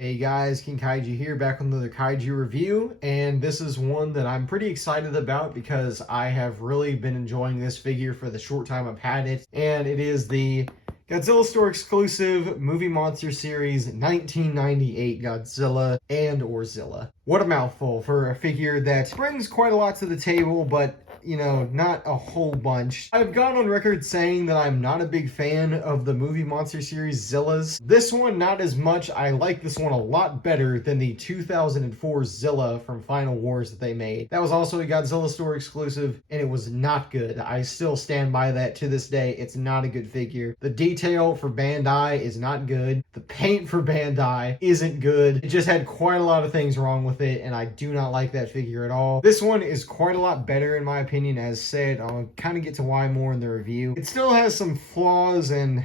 Hey guys, King Kaiju here, back with another Kaiju review, and this is one that I'm pretty excited about because I have really been enjoying this figure for the short time I've had it, and it is the Godzilla Store exclusive Movie Monster Series 1998 Godzilla and or Zilla. What a mouthful for a figure that brings quite a lot to the table, but not a whole bunch. I've gone on record saying that I'm not a big fan of the Movie Monster Series Zillas. This one, not as much. I like this one a lot better than the 2004 Zilla from Final Wars that they made. That was also a Godzilla Store exclusive, and it was not good. I still stand by that to this day. It's not a good figure. The detail for Bandai is not good. The paint for Bandai isn't good. It just had quite a lot of things wrong with it, and I do not like that figure at all. This one is quite a lot better in my opinion. As said, I'll kind of get to why more in the review. It still has some flaws, and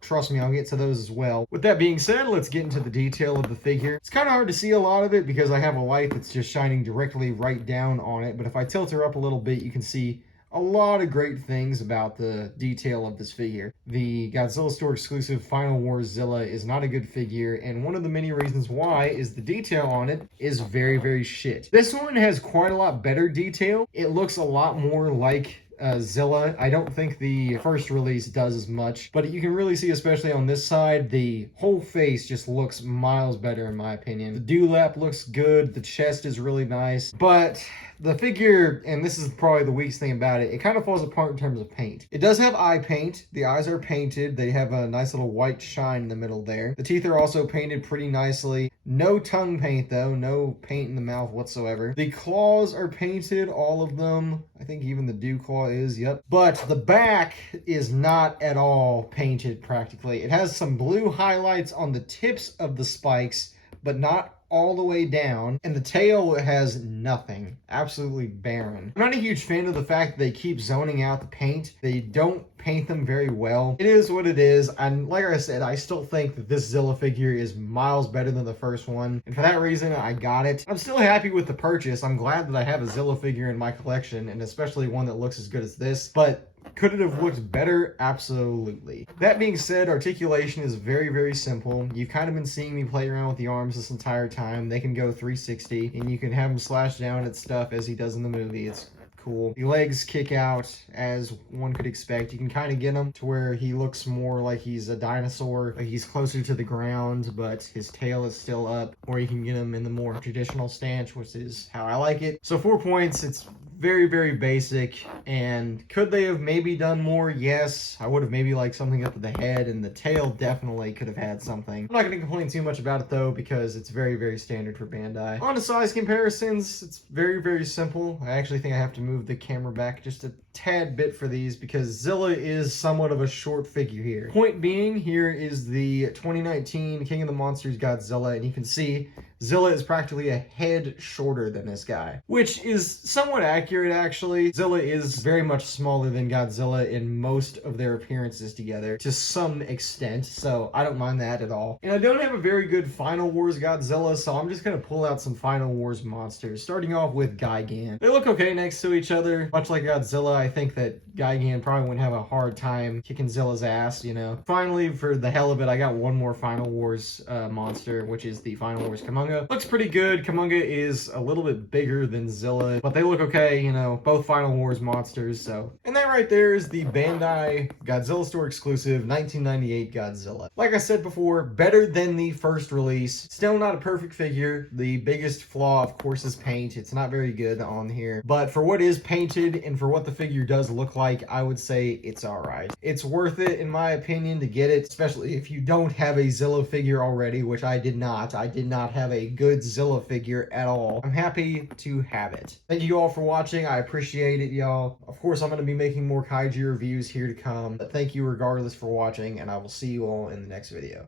trust me, I'll get to those as well. With that being said, let's get into the detail of the figure. It's kind of hard to see a lot of it because I have a light that's just shining directly right down on it, but if I tilt her up a little bit, you can see a lot of great things about the detail of this figure. The Godzilla Store exclusive Final Wars Zilla is not a good figure, and one of the many reasons why is the detail on it is very, very shit. This one has quite a lot better detail. It looks a lot more like Zilla. I don't think the first release does as much, but you can really see, especially on this side, the whole face just looks miles better in my opinion. The dewlap looks good, the chest is really nice, but the figure, and this is probably the weakest thing about it, it kind of falls apart in terms of paint. It does have eye paint. The eyes are painted. They have a nice little white shine in the middle there. The teeth are also painted pretty nicely. No tongue paint though, no paint in the mouth whatsoever. The claws are painted, all of them. I think even the dew claw is, yep. But the back is not at all painted practically. It has some blue highlights on the tips of the spikes, but not all the way down, and the tail has nothing. Absolutely barren. I'm not a huge fan of the fact that they keep zoning out the paint. They don't paint them very well. It is what it is, and like I said, I still think that this Zilla figure is miles better than the first one, and for that reason, I got it. I'm still happy with the purchase. I'm glad that I have a Zilla figure in my collection, and especially one that looks as good as this, but could it have looked better? Absolutely. That being said, articulation is very, very simple. You've kind of been seeing me play around with the arms this entire time. They can go 360, and you can have him slash down at stuff as he does in the movie. It's cool. The legs kick out as one could expect. You can kind of get him to where he looks more like he's a dinosaur, like he's closer to the ground, but his tail is still up, or you can get him in the more traditional stance, which is how I like it. So 4 points. It's very, very basic, and could they have maybe done more? Yes. I would have maybe liked something up at the head, and the tail definitely could have had something. I'm not going to complain too much about it though, because it's very, very standard for Bandai. On to size comparisons, it's very, very simple. I actually think I have to move the camera back just a tad bit for these because Zilla is somewhat of a short figure here. Point being, here is the 2019 King of the Monsters Godzilla, and you can see Zilla is practically a head shorter than this guy, which is somewhat accurate actually. Zilla is very much smaller than Godzilla in most of their appearances together to some extent, so I don't mind that at all. And I don't have a very good Final Wars Godzilla, so I'm just gonna pull out some Final Wars monsters, starting off with Gigan. They look okay next to each other. Much like Godzilla, I think that Gigan probably wouldn't have a hard time kicking Zilla's ass, you know. Finally, for the hell of it, I got one more Final Wars monster, which is the Final Wars Kamunga. Looks pretty good. Kamunga is a little bit bigger than Zilla, but they look okay, you know, both Final Wars monsters, so. And that right there is the Bandai Godzilla Store exclusive 1998 Godzilla. Like I said before, better than the first release. Still not a perfect figure. The biggest flaw, of course, is paint. It's not very good on here, but for what is painted and for what the figure does look like, I would say it's alright. It's worth it, in my opinion, to get it, especially if you don't have a Zilla figure already, which I did not. I did not have a good Zilla figure at all. I'm happy to have it. Thank you all for watching. I appreciate it, y'all. Of course, I'm going to be making more Kaiju reviews here to come, but thank you regardless for watching, and I will see you all in the next video.